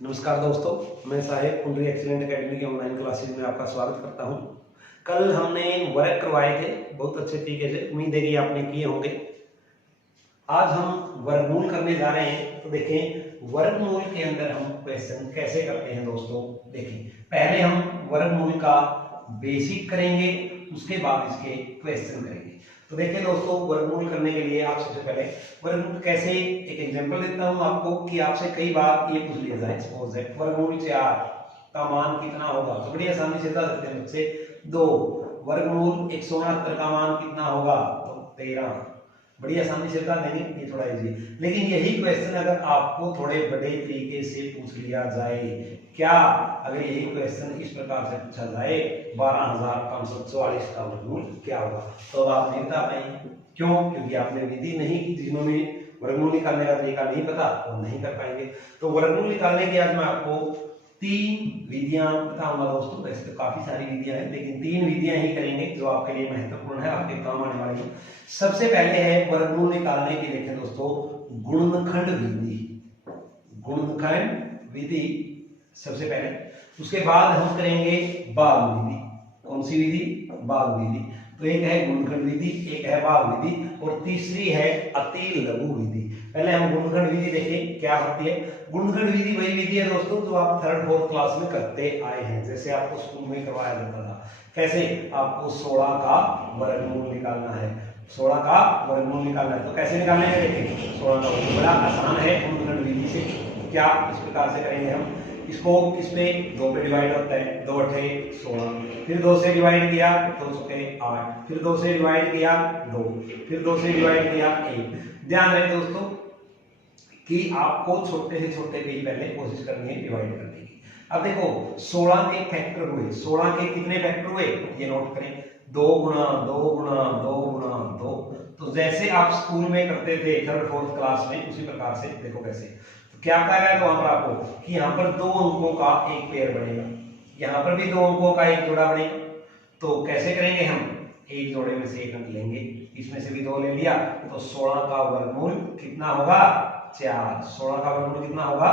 नमस्कार दोस्तों, मैं साहेब कुंडली एक्सीलेंट एकेडमी के ऑनलाइन क्लासेज में आपका स्वागत करता हूं। कल हमने वर्क करवाए थे बहुत अच्छे तरीके से, उम्मीद है कि आपने किए होंगे। आज हम वर्गमूल करने जा रहे हैं। तो देखें वर्गमूल के अंदर हम क्वेश्चन कैसे करते हैं दोस्तों। देखें पहले हम वर्गमूल का बेसिक करेंगे, उसके बाद इसके क्वेश्चन करेंगे। तो देखिए दोस्तों, वर्गमूल करने के लिए आप सबसे पहले वर्गमूल कैसे, एक एग्जांपल देता हूं आपको कि आपसे कई बार ये पूछ लिया जाए। सपोज है वर्गमूल 4 का मान कितना होगा, तो बड़ी आसानी से बता सकते हैं बच्चे। 2 वर्गमूल 169 का मान कितना होगा, तो 13। बड़ी आसानी से बता देंगे, ये थोड़ा इजी। लेकिन यही क्वेश्चन अगर आपको थोड़े बड़े तरीके से पूछ लिया जाए, क्या अगर यही क्वेश्चन इस प्रकार से पूछा जाए 12,544 का वर्गमूल क्या होगा, तो आप नहीं बता पाएंगे। क्यों? क्योंकि आपने विधि नहीं की। जिन्होंने वर्गमूल निकालने का तरीका नहीं पता वो नहीं कर पाएंगे। तो वर्गमूल निकालने की आज मैं आपको 3 विधियां बताऊंगा दोस्तों। वैसे तो काफी सारी विधियां हैं, लेकिन 3 विधियां ही करेंगे जो आपके लिए महत्वपूर्ण है, आपके काम आने वाली है। सबसे पहले है वर्गमूल निकालने की, देखें दोस्तों, गुणनखंड विधि। गुणनखंड विधि सबसे पहले, उसके बाद हम करेंगे भाग विधि। कौन सी विधि? भाग विधि। तो एक है गुणनखंड विधि, एक है भाग विधि, और तीसरी है अति लघु विधि। पहले हम गुणनखंड विधि देखें क्या होती है। गुणनखंड विधि वही विधि है दोस्तों जो आप 3rd 4th क्लास में करते आए हैं, जैसे आपको स्कूल में करवाया जाता था। कैसे? आपको 16 का वर्गमूल निकालना है। 16 का वर्गमूल निकालना है, तो कैसे निकालने हैं देखें। 16 का वर्गमूल बड़ा आसान है गुणनखंड विधि से। क्या इस प्रकार से करेंगे हम, इसको किस पे 2 पे डिवाइड होता है, 2 8 16, फिर 2 से डिवाइड किया 2 सके 8, फिर 2 से डिवाइड किया 2, फिर 2 से डिवाइड किया 1। ध्यान रहे दोस्तों कि आपको छोटे से छोटे पे ही पहले कोशिश करनी है डिवाइड करने की। अब देखो 16 के फैक्टर हुए, 16 के कितने फैक्टर हुए ये नोट करें। 2 गुणा 2 गुणा 2 गुणा 2। तो जैसे आप स्कूल में करते थे 3rd 4th क्लास में, उसी प्रकार से देखो कैसे। क्या बताया गया वहां पर आपको कि यहाँ पर 2 अंकों का एक पेयर बनेगा, यहाँ पर भी 2 अंकों का एक जोड़ा बनेगा। तो कैसे करेंगे हम, एक जोड़े में से एक अंक लेंगे, इसमें से भी 2 ले लिया, तो 16 का वर्गमूल कितना होगा 4। 16 का वर्गमूल कितना होगा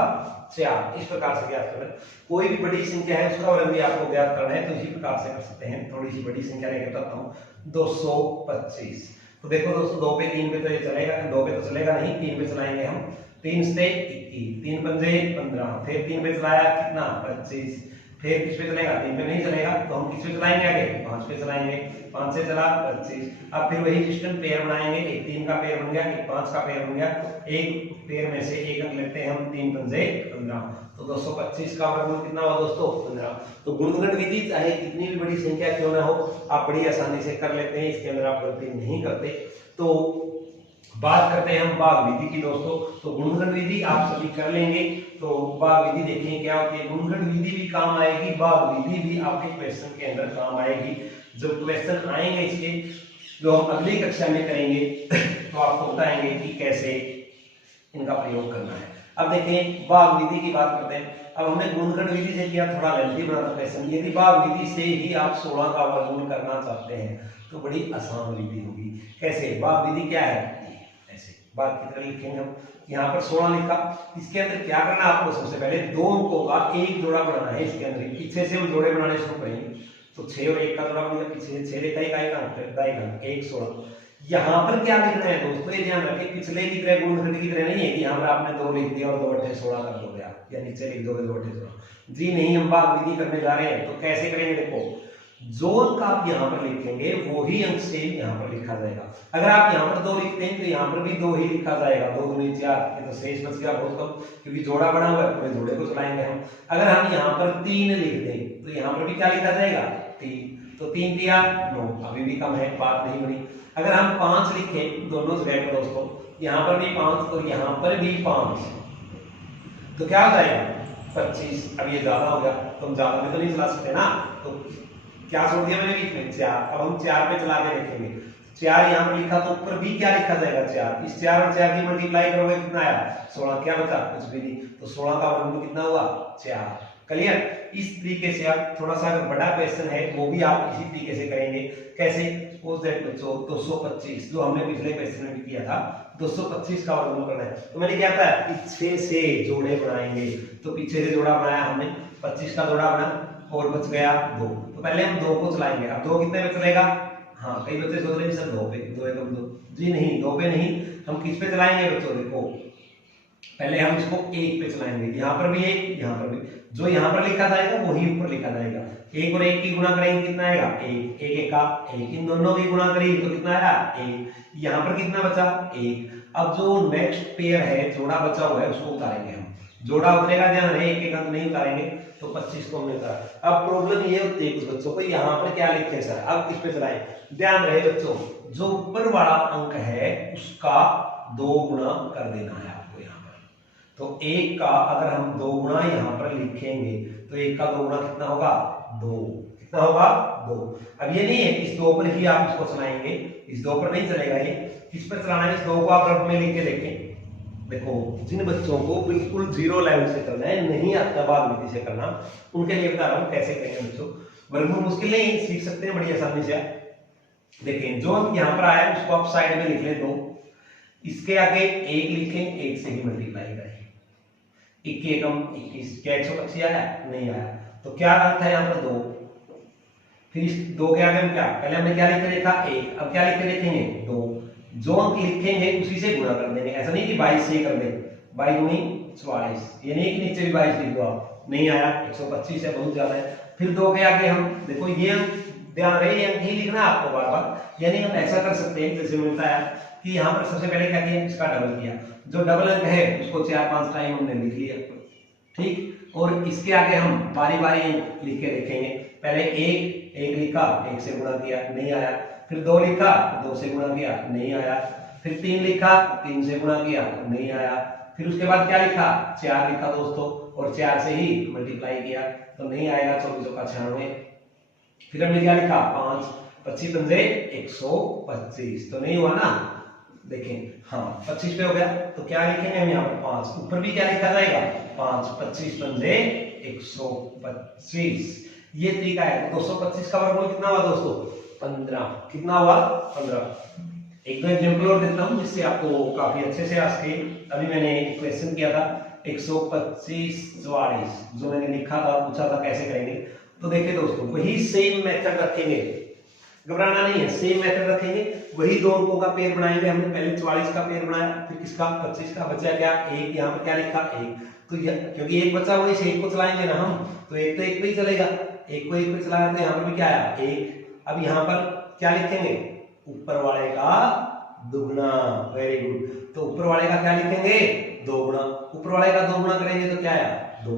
4। इस प्रकार से ज्ञात करना। कोई भी बड़ी संख्या है उसका वर्ग भी आपको ज्ञात करना है, तो इसी प्रकार से कर सकते हैं। थोड़ी सी बड़ी संख्या लेकर बताता हूँ, 225। तो देखो दोस्तों 2 पे 3 पे तो ये चलेगा, 2 पे तो चलेगा नहीं, 3 पे चलाएंगे हम। 3 से 21, 3 पंजे 15, फिर 3 पे चलाया कितना 25, फिर किस पे चलेगा 3 पे नहीं चलेगा, तो हम किस पे चलाएंगे आगे 5 पे चलाएंगे। 5 से चला 25। अब फिर वही सिस्टम पेयर बनाएंगे, एक 3 का पेयर बन गया, एक 5 का पेयर बन गया। एक पेयर में से एक अंक लेते हैं हम, 3 पंजे 15, तो 225 का वर्गमूल कितना हुआ दोस्तों 15। तो गुणनखंड विधि चाहे कितनी भी बड़ी संख्या क्यों ना हो, आप बड़ी आसानी से कर लेते हैं, इसके अंदर आप गलती नहीं करते। तो बात करते हैं हम भाग विधि की दोस्तों। तो गुणनखंड विधि आप सभी कर लेंगे। तो भाग विधि देखें क्या होती है। गुणनखंड विधि भी काम आएगी, भाग विधि भी आपके क्वेश्चन के अंदर काम आएगी। जब क्वेश्चन आएंगे इसके, जो हम अगली कक्षा में करेंगे, तो आपको बताएंगे कि कैसे इनका प्रयोग करना है। अब देखें भाग विधि की बात करते हैं। अब हमने गुणनखंड विधि से किया, थोड़ा लेंथी बना था क्वेश्चन। यदि भाग विधि से ही आप 16 का वर्गमूल करना चाहते हैं तो बड़ी आसान विधि होगी। कैसे? भाग विधि क्या है, बात की तरह लिखेंगे हम। यहाँ पर 16 लिखा, इसके अंदर क्या करना है आपको, सबसे पहले 2 अंकों का एक जोड़ा बनाना है। इसके अंदर पीछे से हम जोड़े बनाने शुरू करेंगे, तो 6 और 1 का जोड़ा बनेगा, पीछे 6 लिखा ही का 1 16। यहाँ पर क्या लिखना है दोस्तों, ये ध्यान रखें, पिछले की तरह गुणनखंड की तरह नहीं है कि यहाँ पर आपने 2 लिख दिया और 2 8 16 कर दोगे आप, या नीचे लिख दोगे 2 8 16 जी नहीं। हम भाग विधि करने जा रहे हैं, तो कैसे करेंगे देखो, जो अंक आप यहाँ पर लिखेंगे वो ही अंक सेम यहाँ पर लिखा जाएगा। अगर आप यहाँ पर 2 लिखते हैं तो यहाँ पर भी 2 ही लिखा जाएगा, 2 दूनी 4, ये तो शेष बच गया बहुत कम, क्योंकि जोड़ा बना हुआ है, पूरे जोड़े को चलाएंगे हम। अगर हम यहाँ पर 3 लिख दें तो यहाँ पर भी क्या लिखा जाएगा 3, तो 3 दिया 9, अभी भी कम है, बात नहीं बनी। अगर हम 5 लिखें दोनों जगह पर दोस्तों, यहाँ पर भी 5 और यहाँ पर भी 5, तो क्या हो जाएगा 25। अब ये ज्यादा हो गया, तो हम ज्यादा में तो नहीं चला सकते ना, तो क्या छोड़ दिया मैंने बीच में 4। अब हम 4 पे चला के देखेंगे, 4 यहाँ पर लिखा तो ऊपर भी क्या लिखा जाएगा 4। इस 4 और 4 की मल्टीप्लाई करोगे कितना आया 16, क्या बचा कुछ भी नहीं। तो 16 का वर्गमूल कितना हुआ 4। क्लियर? इस तरीके से आप थोड़ा सा अगर बड़ा क्वेश्चन है वो भी आप इसी तरीके से करेंगे। कैसे? सपोज दैट बच्चों 225 जो हमने पिछले क्वेश्चन में भी किया था 225 का वर्गमूल करना है। तो मैंने क्या था पीछे से जोड़े बनाएंगे, तो पीछे से जोड़ा बनाया हमने 25 का जोड़ा बना और बच गया 2। तो पहले हम 2 को चलाएंगे। अब 2 कितने पे चलेगा? हाँ कई बच्चे सोच रहे हैं सर 2 पे, 2 एकम 2 जी नहीं, 2 पे नहीं, हम किस पे चलाएंगे बच्चों? देखो पहले हम इसको 1 पे चलाएंगे, यहाँ पर भी 1, यहाँ पर भी, जो यहाँ पर लिखा जाएगा वही ऊपर लिखा जाएगा। 1 और 1 की गुणा करेंगे कितना आएगा? 1, 1 एक का 1, इन दोनों की गुणा करेंगे तो कितना आया? 1। यहाँ पर कितना बचा? 1। अब जो नेक्स्ट पेयर है जोड़ा बचा हुआ है उसको उतारेंगे हम, जोड़ा उतरेगा, ध्यान रहे 1 एक अंक नहीं उतारेंगे, तो 25 को हमने उतारा। अब प्रॉब्लम ये होती है कुछ बच्चों को, यहाँ पर क्या लिखे हैं सर, अब किस पे चलाएं? ध्यान रहे बच्चों जो ऊपर वाला अंक है उसका 2 गुना कर देना है आपको यहाँ पर। तो 1 का अगर हम 2 गुना यहाँ पर लिखेंगे तो 1 का 2 गुना कितना होगा? 2। कितना होगा? 2। अब ये नहीं है इस 2 पर ही आप इसको चलाएंगे, इस 2 पर नहीं चलेगा, ये किस पर चलाना है? इस 2 को आप रफ में लिख के देखें। देखो जिन बच्चों को बिल्कुल जीरो लेवल से करना है, नहीं आता भाग विधि से करना, उनके लिए बता रहा हूँ कैसे करेंगे बच्चों। वर्गमूल मुश्किल नहीं, सीख सकते हैं बड़ी आसानी से। देखें जो अंक यहाँ पर आया उसको आप साइड में लिख लें 2, इसके आगे 1 लिखें, 1 से ही मल्टीप्लाई करें। 1 एकम 21, क्या 125 आया? नहीं आया, तो क्या अर्थ है यहाँ पर 2। फिर इस 2 के आगे हम क्या, पहले हमने क्या लिख के देखा 1, अब क्या लिख के देखेंगे 2। जो अंक लिखेंगे उसी से गुणा कर देंगे, ऐसा नहीं कि 22 से कर दें, 22 दूनी 44, ये नहीं कि नीचे भी 22 लिख दो आप, नहीं आया 125 है, बहुत ज्यादा है। फिर 2 के आगे हम देखो ये अंक, ध्यान रहे ये अंक ही लिखना है आपको बार बार, यानी हम ऐसा कर सकते हैं जैसे मिलता है कि यहाँ पर सबसे पहले क्या किया, इसका डबल किया, जो डबल अंक है उसको 4-5 टाइम हमने लिख लिया, ठीक। और इसके आगे हम बारी बारी लिख के देखेंगे, पहले 1 लिखा, 1 से गुणा किया, नहीं आया। फिर 2 लिखा, 2 से गुणा किया, नहीं आया। फिर 3 लिखा, 3 से गुणा किया, नहीं आया। फिर उसके बाद क्या लिखा, 4 लिखा दोस्तों, और 4 से ही मल्टीप्लाई किया, तो नहीं आएगा, 24 का 96। फिर हमने क्या लिखा 5, 25 पंजे 125, तो नहीं हुआ ना, देखें हाँ 25 पे हो गया, तो क्या लिखेंगे हम यहाँ पर 5, ऊपर भी क्या लिखा जाएगा 5, 25 पंजे 125, ये तरीका है। 225 का वर्गमूल कितना हुआ दोस्तों? 15। कितना हुआ? 15। एक दो एग्जांपल और देता हूं जिससे आपको काफी अच्छे से आ सके। अभी मैंने क्वेश्चन किया था 125 44, जो मैंने लिखा था, पूछा था कैसे करेंगे, तो देखिए दोस्तों वही सेम मेथड रखेंगे, घबराना नहीं है, सेम मेथड रखेंगे, वही दो अंकों का पेयर बनाएंगे। हमने पहले 44 का पेयर बनाया, फिर किसका 25 का, बचा क्या 1, यहाँ पर क्या लिखा 1, तो क्योंकि 1 बचा हुआ है 1 को चलाएंगे ना हम, तो 1 तो 1 पे ही चलेगा, 1 को 1 पे चलाया तो यहाँ पर भी क्या आया 1। अब यहाँ पर क्या लिखेंगे, ऊपर वाले का दुगना, वेरी गुड, तो ऊपर वाले का क्या लिखेंगे 2 गुना, ऊपर वाले का 2 गुना करेंगे तो क्या आया 2।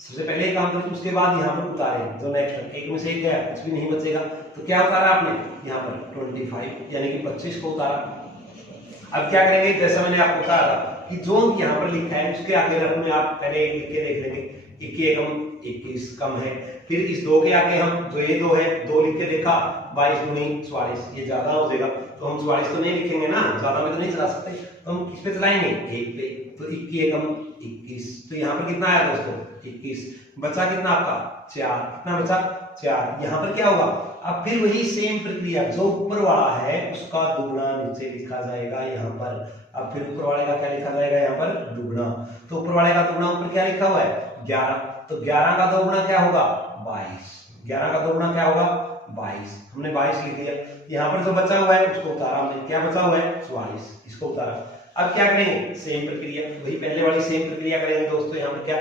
सबसे पहले काम करें, उसके बाद यहाँ पर उतारें, जो नेक्स्ट 1 में से 1 गया कुछ भी नहीं बचेगा, तो क्या उतारा आपने यहाँ पर 25, यानी कि 25 को उतारा। अब क्या करेंगे, जैसा मैंने आपको कहा था कि जो अंक यहाँ पर लिखा है उसके आगे रकम में आप पहले लिख के देख लेंगे, 21 कम 21 कम है। फिर इस 2 के आगे हम जो ये 2 है 2 लिख के देखा, 22 दूनी 44, ये ज्यादा हो जाएगा, तो हम 44 तो नहीं लिखेंगे ना, ज्यादा में तो नहीं चला सकते, तो हम किस पे चलाएंगे 1 पे, तो 21 कम 21, तो यहाँ पर कितना आया दोस्तों 21, बचा कितना आपका 4, कितना बचा 4। यहाँ पर क्या होगा, अब फिर वही सेम प्रक्रिया, जो ऊपर वाला है उसका दुगना नीचे लिखा जाएगा यहाँ पर। अब फिर ऊपर वाले का क्या लिखा जाएगा यहाँ पर दुगना, तो ऊपर वाले का दुगना ऊपर क्या लिखा हुआ है 11, तो 11 का 2 गुना क्या होगा 22, 11 का 2 गुना क्या होगा 22, हमने 22 लिख दिया। यहाँ पर जो बचा हुआ है उसको उतारा हमने, क्या बचा हुआ है 44, इसको उतारा। अब क्या करेंगे, सेम प्रक्रिया, वही पहले वाली सेम प्रक्रिया करेंगे दोस्तों। यहाँ पर क्या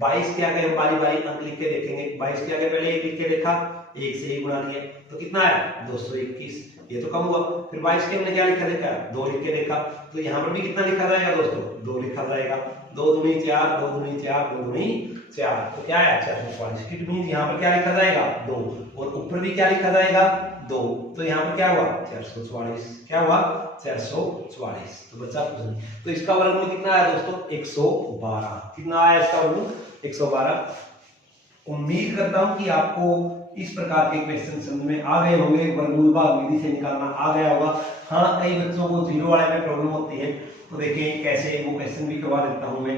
22 के आगे हम बारी बारी अंक लिख के देखेंगे, 22 के आगे पहले 1 लिख के देखा, 1 से ही गुणा किया, तो कितना आया 221, ये तो कम हुआ। फिर 22 के हमने क्या लिखा देखा 2 लिख के देखा, तो यहाँ पर भी कितना लिखा जाएगा दोस्तों 2 लिखा जाएगा, 2 दूनी 4, 2 दूनी 4, 2 दूनी 4, तो क्या आया 444। इट मींस यहाँ पर क्या लिखा जाएगा 2, और ऊपर भी क्या लिखा जाएगा 2, तो यहाँ पर क्या हुआ 444, क्या हुआ 444, तो बच्चा कुछ नहीं। तो इसका वर्गमूल कितना आया दोस्तों 112, कितना आया इसका वर्गमूल 112। उम्मीद करता हूं कि आपको इस प्रकार के क्वेश्चन समझ में आ गए होंगे, वर्गमूल भाग विधि से निकालना आ गया होगा। हाँ कई बच्चों को जीरो वाले में प्रॉब्लम होती है, तो देखिए कैसे वो क्वेश्चन भी करवा देता हूं मैं।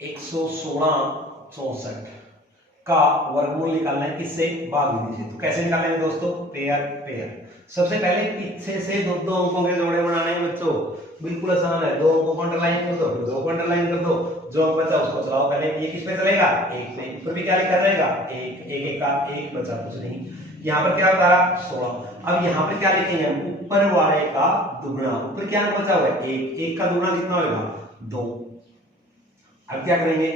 एक 116 64 का वर्गमूल निकालना है किससे, भाग विधि से। तो कैसे निकालेंगे दोस्तों, पेयर पेयर। सबसे पहले पीछे से दो दो अंकों के जोड़े बनाने हैं बच्चों, बिल्कुल आसान है। दो अंकों को अंडरलाइन कर दो, फिर दो को अंडरलाइन कर दो, जो अंक बचा उसको चलाओ। पहले ये किस पे चलेगा, एक पे। ऊपर भी क्या लिखा रहेगा, एक, एक एक का एक बचा, कुछ नहीं। यहाँ पर क्या होता है 16। अब यहाँ पर क्या लिखेंगे हम, ऊपर वाले का दुगना। ऊपर क्या बचा हुआ है, एक, एक का दुगना कितना होगा, 2। अब क्या करेंगे,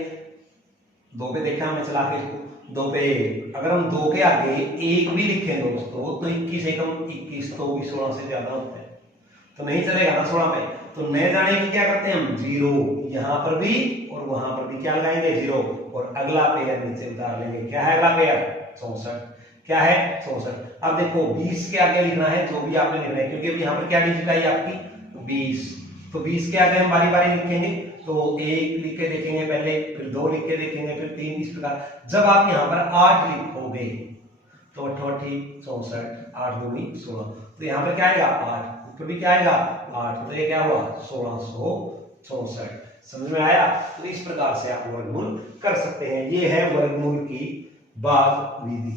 2 पे देखा हमने चला के इसको, 2 पे अगर हम 2 के आगे 1 भी लिखें दोस्तों तो 21 एकम 21, तो भी 16 से ज्यादा होता है, तो नहीं चलेगा ना 16 पे। तो नए जाने की क्या करते हैं हम, 0 यहाँ पर भी और वहां पर भी क्या लगाएंगे, 0, और अगला पेयर नीचे उतार लेंगे। क्या है अगला पेयर, 64। क्या है, 64। अब देखो 20 के आगे लिखना है जो भी आपने लिखना है, क्योंकि अभी यहाँ पर क्या डिजिट आई आपकी, 20। तो 20 के आगे हम बारी बारी लिखेंगे। तो 1 लिख के देखेंगे पहले, फिर 2 लिख के देखेंगे, फिर 3, इस प्रकार। जब आप यहाँ पर 8 लिखोगे तो 88 64, 8 दूनी 16, तो यहाँ पर क्या आएगा 8, ऊपर भी क्या आएगा 8, तो ये क्या हुआ 1664। समझ में आया। तो इस प्रकार से आप वर्गमूल कर सकते हैं। ये है वर्गमूल की भाग विधि।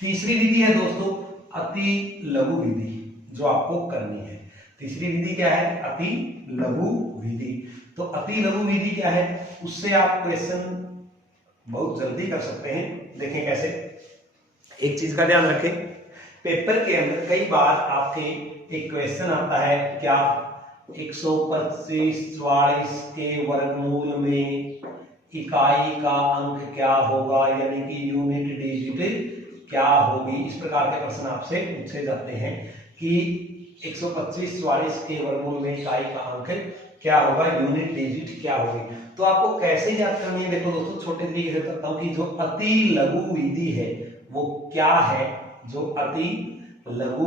तीसरी विधि है दोस्तों अति लघु विधि, जो आपको करनी है। तीसरी विधि क्या है, अति लघु विधि। तो अति लघु विधि क्या है, उससे आप क्वेश्चन बहुत जल्दी कर सकते हैं। देखें कैसे, एक चीज का ध्यान रखें, पेपर के अंदर कई बार आपके एक क्वेश्चन आता है, क्या 125 44 के वर्गमूल में इकाई का अंक क्या होगा, यानी कि यूनिट डिजिट क्या होगी। इस प्रकार के प्रश्न आपसे पूछे जाते हैं कि 125 44 के वर्गमूल में इकाई का अंक क्या होगा, यूनिट डिजिट क्या होगी। तो आपको कैसे याद करनी है, देखो दोस्तों छोटे तरीके से बताता हूं कि जो अति लघु विधि है वो क्या है, जो अति लघु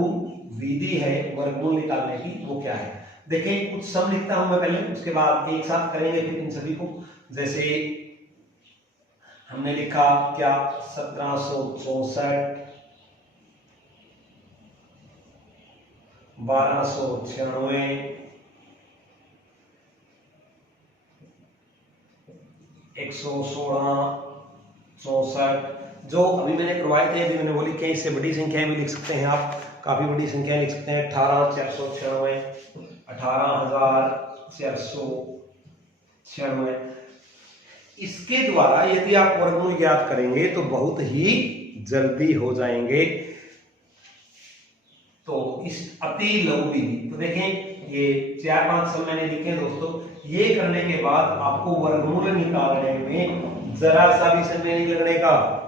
विधि है वर्गमूल निकालने की वो क्या है। देखिए कुछ सम लिखता हूं मैं पहले, उसके बाद एक साथ करेंगे फिर इन सभी को। जैसे हमने लिखा क्या 1764 1296 116 64, जो अभी मैंने करवाए थे अभी मैंने वो लिखे। इससे बड़ी संख्याएं भी लिख सकते हैं आप, काफी बड़ी संख्या लिख सकते हैं। 18496 18496। इसके द्वारा यदि आप वर्गमूल ज्ञात करेंगे तो बहुत ही जल्दी हो जाएंगे। तो इस अति लघु विधि, तो देखें ये 4-5 सम मैंने लिखे दोस्तों। ये करने के बाद आपको वर्गमूल निकालने में जरा सा भी समय नहीं लगने का,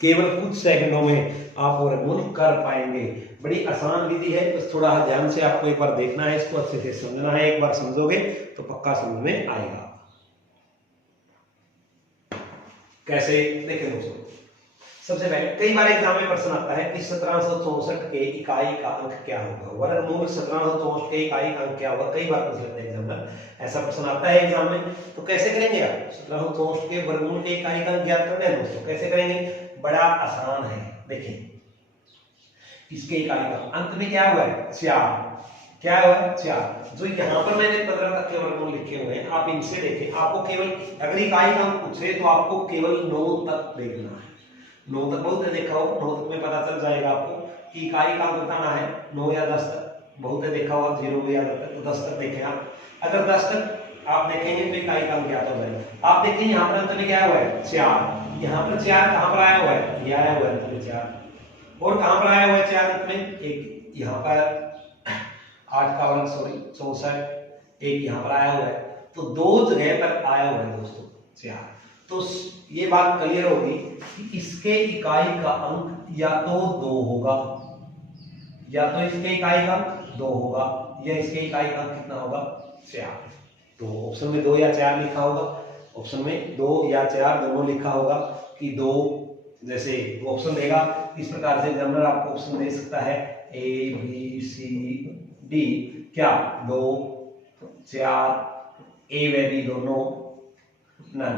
केवल कुछ सेकंडों में आप वर्गमूल कर पाएंगे। बड़ी आसान विधि है, बस थोड़ा ध्यान से आपको एक बार देखना है, इसको अच्छे से समझना है। एक बार समझोगे तो पक्का समझ में आएगा। कैसे, देखिए दोस्तों, सबसे पहले कई बार एग्जाम में प्रश्न आता है कि 1764 के इकाई का अंक क्या होगा, वर्गमूल 1764 के इकाई का अंक क्या होगा। कई बार पूछ लेते हैं एग्जामिनर, ऐसा प्रश्न आता है एग्जाम में। तो कैसे करेंगे आप, 1764 के वर्गमूल के इकाई का अंक ज्ञात करना है दोस्तों। कैसे करेंगे, बड़ा आसान है। देखिए इसके इकाई का अंत में क्या हुआ है 4, क्या हुआ है 4। जो यहाँ पर मैंने 15 तक के वर्गमूल लिखे हुए हैं, आप इनसे देखें। आपको केवल अगर इकाई का अंक पूछे तो आपको केवल 9 तक देखना है। 9 तक बहुत है, देखा हो 9 तक में पता चल जाएगा आपको कि इकाई का अंक बताना है। 9 या 10 तक बहुत है, देखा हुआ 0 या 10 तक, तो 10 तक देखें आप। अगर 10 तक आप देखेंगे तो इकाई का अंक क्या हो जाएगा। आप देखिए यहाँ पर अंत में क्या हुआ है 4, यहाँ पर 4 कहाँ पर आया हुआ है, ये आया हुआ है अंत में 4, और कहाँ पर आया हुआ है 4 अंत में, एक यहाँ पर 8 का वर्ग 64, एक यहाँ पर आया हुआ है। तो 2 जगह पर आया हुआ है दोस्तों 4। तो ये बात क्लियर होगी कि इसके इकाई का अंक या तो 2 होगा, या तो इसके इकाई का 2 होगा, या इसके इकाई का कितना होगा 4। तो ऑप्शन में 2 या 4 लिखा होगा, ऑप्शन में 2 या 4 दोनों लिखा होगा कि 2, जैसे ऑप्शन देगा इस प्रकार से एग्जामिनर आपको ऑप्शन दे सकता है A B C D, क्या 2 4 A व B दोनों नन।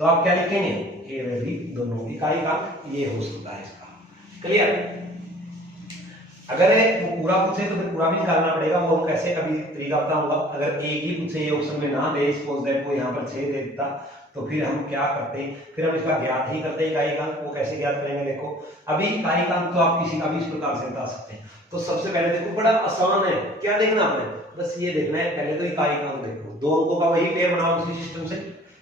तो आप क्या लिखेंगे A व B दोनों, इकाई का ये हो सकता है इसका। क्लियर। अगर वो पूरा पूछे तो फिर पूरा भी निकालना पड़ेगा। वो कैसे अभी तरीका बताऊंगा। अगर एक ही पूछे ये ऑप्शन में ना दे, सपोज दैट वो यहाँ पर 6 दे देता, तो फिर हम क्या करते, फिर हम इसका ज्ञात ही करते इकाई अंक। वो कैसे ज्ञात करेंगे, देखो अभी इकाई अंक तो आप किसी का भी इस प्रकार से बता सकते हैं। तो सबसे पहले देखो बड़ा आसान है, क्या देखना आपने, बस ये देखना है पहले तो इकाई अंक देखो, दो अंकों का वही पेयर बनाओ उसी सिस्टम से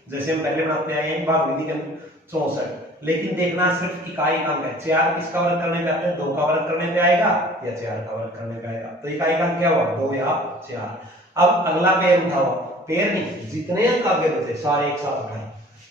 जैसे हम पहले बनाते आए हैं भाग विधि के अंदर 64। लेकिन देखना सिर्फ इकाई अंक है। 4 किसका वर्ग करने पे आता है, 2 का वर्ग करने पे आएगा या 4 का वर्ग करने पे आएगा। तो इकाई अंक क्या हुआ, 2 या 4। अब अगला पेयर उठाओ, पेयर नहीं जितने अंक आगे बचे सारे एक साथ उठाए।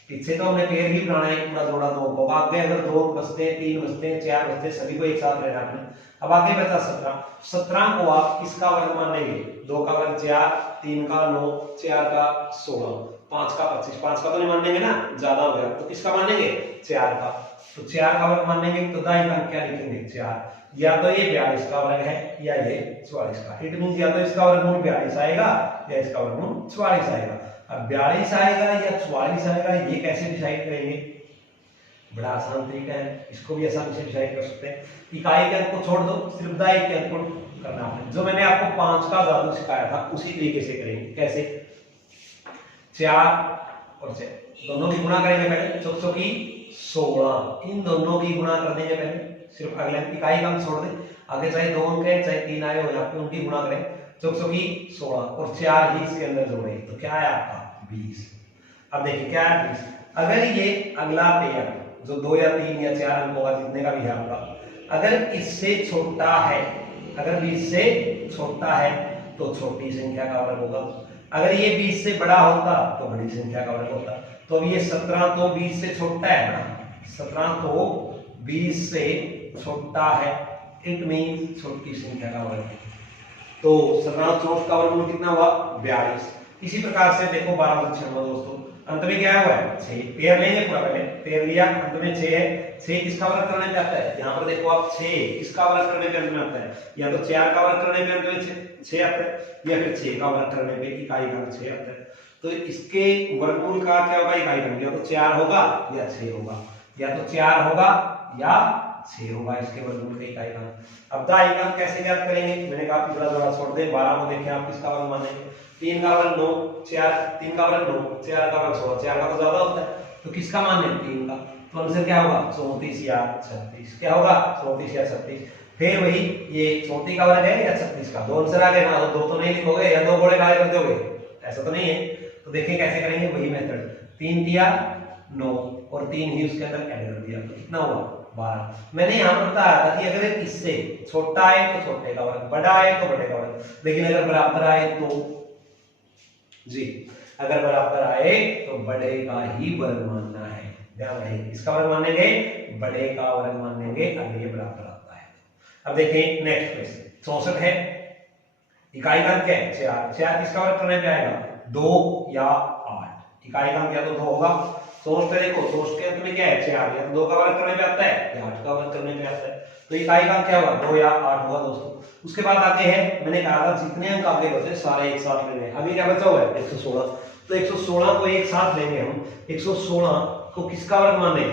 पीछे तो हमने पेयर ही बनाना है, पूरा जोड़ा 2 को, आगे अगर 2 बचते हैं, 3 बचते हैं, 4 बचते हैं, सभी को एक साथ लेना आपने। अब आगे बचा 17। 17 को आप किसका वर्ग मानेंगे, 2 का वर्ग 4, 3 का 9, 4 का 16, 5 का 25। 5 का तो नहीं मानेंगे ना, ज्यादा हो गया, तो किसका मानेंगे, 4 का। तो 4 का वर्ग मानेंगे तो दाईं अंक क्या लिखेंगे, 4। या तो ये 42 का वर्ग है या ये 44 का। इट मींस या तो इसका वर्गमूल 42 आएगा या इसका वर्गमूल 44 आएगा। अब 42 आएगा या 44 आएगा ये कैसे डिसाइड करेंगे, बड़ा आसान तरीका है, इसको भी आसानी से डिसाइड कर सकते हैं। इकाई के अंक को छोड़ दो, सिर्फ दाईं के अंक को करना है। जो मैंने आपको 5 का जादू सिखाया था उसी तरीके से करेंगे। कैसे, 4 और 6 दोनों की गुणा करेंगे पहले, 4 चौकी 16, इन दोनों की गुणा कर देंगे पहले, सिर्फ अगले इकाई का अंक छोड़ दें, आगे चाहे 2 अंक है चाहे 3 आए हो यहाँ पे उनकी गुणा करें। 4 चौकी 16 और 4 ही इसके अंदर जोड़े तो क्या है आपका 20। अब देखिए क्या है 20। अगर ये अगला पेयर जो 2 या 3 या 4 अंक होगा जितने का भी है आपका, अगर इससे छोटा है, अगर 20 से छोटा है तो छोटी संख्या का वर्ग होगा। अगर ये 20 से बड़ा होता तो बड़ी संख्या का वर्ग होता। तो अब ये 17 तो 20 से छोटा है ना, 17 तो 20 से छोटा है, इट मींस छोटी संख्या का वर्ग। तो 17 और 64 का वर्गमूल कितना हुआ, 42। इसी प्रकार से देखो 12 और 96 दोस्तों, अंत में क्या हुआ है 6। पेयर लेंगे पूरा, पहले पेयर लिया, अंत में 6 है। 6 किसका वर्ग करने पे आता है, यहाँ पर देखो आप 6 किसका वर्ग करने पे अंत में आता है, या तो 4 का वर्ग करने पे अंत में 6 आता है या फिर 6 का वर्ग करने पे इकाई का 6 आता है। तो इसके वर्गमूल का क्या होगा, इकाई का या तो 4 होगा या 6 होगा, या तो 4 होगा या 6 होगा इसके वर्गमूल का इकाई का। अब दाईं का कैसे ज्ञात करेंगे, मैंने कहा पिछला जोड़ा छोड़ दे, 12 को देखें आप किसका वर्ग मानेंगे, 3 का वर्ग 9, 4 3 का वर्ग 9, 4 का वर्ग 16, 4 का तो ज्यादा होता है तो किसका माने 3 का। तो आंसर क्या होगा 34 या 36, क्या होगा 34 या 36। फिर वही ये 34 का वर्ग है या 36 का, दो आंसर आ गए ना, दो तो नहीं लिखोगे या 2 घोड़े काले कर दोगे, ऐसा तो नहीं है। तो देखिए कैसे करेंगे, वही मेथड, 3 दिया 9 और 3 ही उसके अंदर ऐड कर दिया, तो कितना हुआ 12। मैंने यहाँ पर बताया था कि अगर इससे छोटा आए तो छोटे का वर्ग, बड़ा आए तो बड़े का वर्ग, लेकिन अगर बराबर आए तो जी, अगर बराबर आए तो बड़े का ही वर्ग मानना है, ध्यान रहे, इसका वर्ग मानेंगे, बड़े का वर्ग मानेंगे अगर ये बराबर आता है। अब देखिए नेक्स्ट क्वेश्चन 64 है, इकाई का अंक क्या है 4, 4 किसका वर्ग करने पे आएगा 2 या 8, इकाई का अंक या तो 2 होगा। 64 पे देखो 64 के अंत में क्या है 4, या तो 2 का वर्ग करने पे आता है या 8 का वर्ग करने पे आता है, तो इकाई का अंक क्या होगा 2 या 8 होगा दोस्तों। उसके बाद आगे है, मैंने कहा था जितने अंक आगे बचे सारे एक साथ लेने, अभी क्या बचा हुआ है 116, तो 116 को एक साथ लेंगे हम। 116 को किसका वर्ग माने,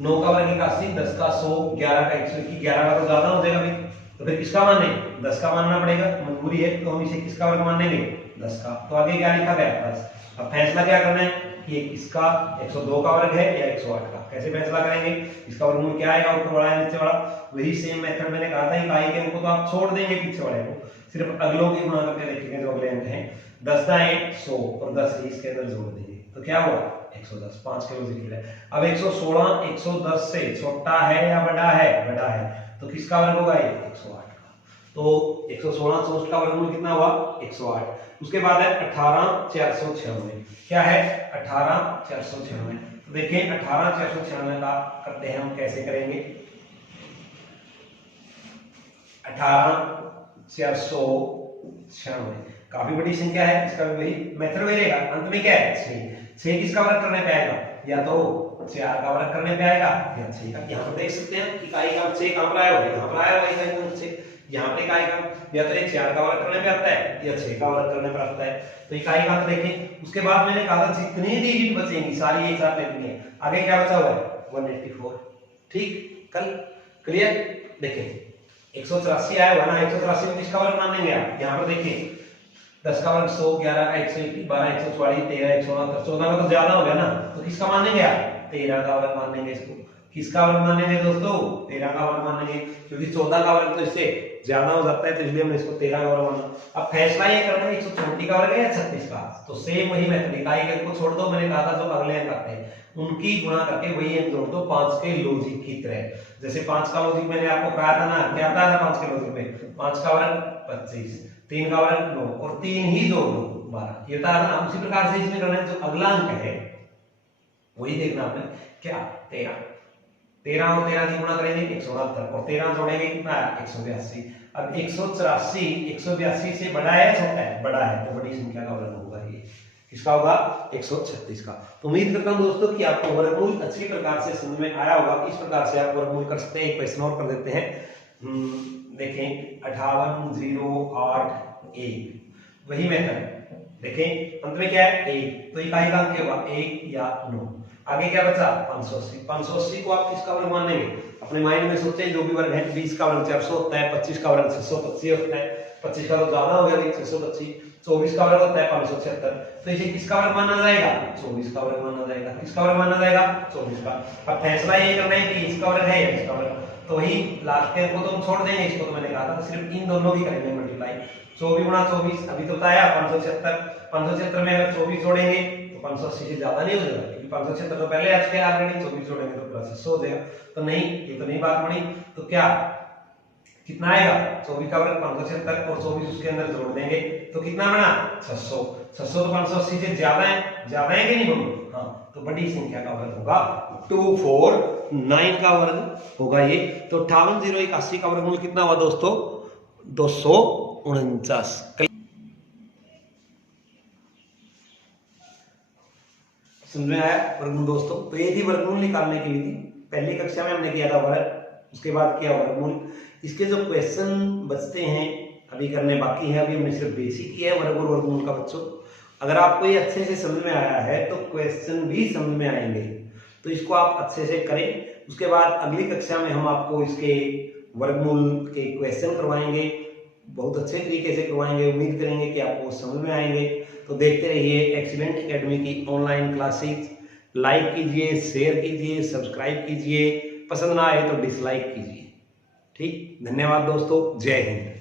9 का वर्ग 81, 10 का 100, 11 का 121, 11 का तो ज्यादा हो जाएगा भाई, तो फिर किसका माने 10 का मानना पड़ेगा, मजबूरी है, तो हम इसे किसका वर्ग मानेंगे 10 का। तो आगे क्या लिखा गया 10। अब फैसला क्या करना है कि ये किसका 102 का वर्ग है या 108 का, कैसे फैसला करेंगे, इसका वर्गमूल क्या आएगा, ऊपर वाला या नीचे वाला, वही सेम मेथड मैंने कहा था, इकाई के अंक को तो आप छोड़ देंगे पीछे वाले को, सिर्फ अगलों की गुणा करके देखेंगे जो अगले अंक हैं। 10 दाएं 100 और 10 इसके अंदर जोड़ देंगे तो क्या हुआ 110, 5 के लॉजिक है। अब 116 110 से छोटा है या बड़ा है, बड़ा है, तो किसका वर्ग होगा ये 108 का। तो 116 64 का वर्गमूल कितना हुआ 108। उसके बाद है 18 496, क्या है 18 496। तो देखिए 18 496 का करते हैं हम, कैसे करेंगे 18 496 काफी बड़ी संख्या है, इसका भी वही मेथड रहेगा। अंत में क्या है 6 किसका वर्ग करने पे आएगा, या तो 4 का वर्ग करने पे आएगा या 6 का। यहाँ पर देख सकते हैं इकाई का 6 कहां पर आया हुआ है, यहाँ पर आया हुआ है इकाई का 6, यहाँ पे इकाई का या तो 4 का वर्ग करने पे आता है या 6 का वर्ग करने पे आता है। तो इकाई का देखें। उसके बाद मैंने कहा था जितनी डिजिट बचेंगी सारी एक साथ लेनी है। आगे क्या बचा हुआ है 184, ठीक कल क्लियर। देखें 184 आया हुआ ना, 184 में किसका वर्ग मान लेंगे आप? यहाँ पर देखिए 10 का वर्ग 100, 11 का 121, 12 144, 13 169, 14 का तो ज्यादा हो गया ना, तो किसका मान लेंगे आप? 13 का वर्ग मान लेंगे इसको। किसका वर्ग मान लेंगे दोस्तों? 13 का वर्ग मान लेंगे, क्योंकि 14 का वर्ग तो इससे ज्यादा हो जाता है, तो इसलिए हमने इसको 13 का वर्ग माना। अब फैसला ये करना है 134 का वर्ग है या 36 का, तो सेम वही मेथड, इकाई के को छोड़ दो, मैंने कहा था जो अगले अंक आते हैं उनकी गुणा करके वही अंक जोड़ दो 5 के लॉजिक की तरह। जैसे 5 का लॉजिक मैंने आपको कहा था ना, क्या बताया था 5 के लॉजिक में? 5 का वर्ग 25, 3 का वर्ग 9 और 3 ही जोड़ दो 12, ये बताया था। उसी प्रकार से इसमें करना है, जो अगला अंक है वही देखना आपने, क्या 13 और 13 की गुणा करेंगे 169 और 13 जोड़ेंगे कितना है? 182। अब 184 182 से बड़ा है छोटा है? बड़ा है, तो बड़ी संख्या का वर्ग होगा ये। किसका होगा? 136 का। तो उम्मीद करता हूं दोस्तों कि आपको वर्गमूल अच्छी प्रकार से समझ में आया होगा। इस प्रकार से आप वर्गमूल कर सकते हैं। एक क्वेश्चन और कर देते हैं, देखें 58,081 वही मेथड। देखें अंत में क्या है? 1, तो इकाई का अंक क्या होगा? 1 या 9। आगे क्या बचा? 580। 580 को आप किसका वर्ग मान लेंगे? अपने माइंड में सोचते हैं जो भी वर्ग है। 20 का वर्ग 400 होता है, 25 का वर्ग 625 होता है, 25 का तो ज्यादा हो गया 625, 24 का वर्ग होता है 576, तो इसे किसका वर्ग माना जाएगा? 24 का वर्ग माना जाएगा। किसका वर्ग माना जाएगा? 24 का। अब फैसला ये करना है कि इसका वर्ग है या इसका वर्ग, तो वही लास्ट के को तो हम छोड़ देंगे, इसको तो मैंने कहा था सिर्फ इन दोनों की करेंगे मल्टीप्लाई। 24 गुणा 24 अभी तो बताया 576 में अगर 24 जोड़ेंगे तो 580 से ज्यादा नहीं हो जाएगा, क्योंकि 576 तो पहले आ चुके हैं ऑलरेडी, 24 जोड़ेंगे तो प्लस 100 हो जाएगा। तो नहीं, ये तो नहीं बात बनी, तो क्या कितना आएगा? 24 का वर्ग 576 और 24 उसके अंदर जोड़ देंगे तो कितना बना? 600। 600 तो 580 से ज्यादा है कि नहीं बनी? हाँ, तो बड़ी संख्या का वर्ग होगा 249 का वर्ग होगा ये। तो 58,081 का वर्गमूल कितना हुआ दोस्तों? 249। समझ में आया वर्गमूल दोस्तों? तो ये थी वर्गमूल निकालने की विधि। पहली कक्षा में हमने किया था वर्ग, उसके बाद किया वर्गमूल। इसके जो क्वेश्चन बचते हैं अभी करने बाकी है, अभी हमने सिर्फ बेसिक किया है वर्ग और वर्गमूल का बच्चों। अगर आपको ये अच्छे से समझ में आया है तो क्वेश्चन भी समझ में आएंगे, तो इसको आप अच्छे से करें। उसके बाद अगली कक्षा में हम आपको इसके वर्गमूल के क्वेश्चन करवाएंगे, बहुत अच्छे तरीके से करवाएंगे। उम्मीद करेंगे कि आपको समझ में आएंगे। तो देखते रहिए एक्सीलेंट एकेडमी की ऑनलाइन क्लासेस। लाइक कीजिए, शेयर कीजिए, सब्सक्राइब कीजिए, पसंद ना आए तो डिसलाइक कीजिए। ठीक, धन्यवाद दोस्तों, जय हिंद।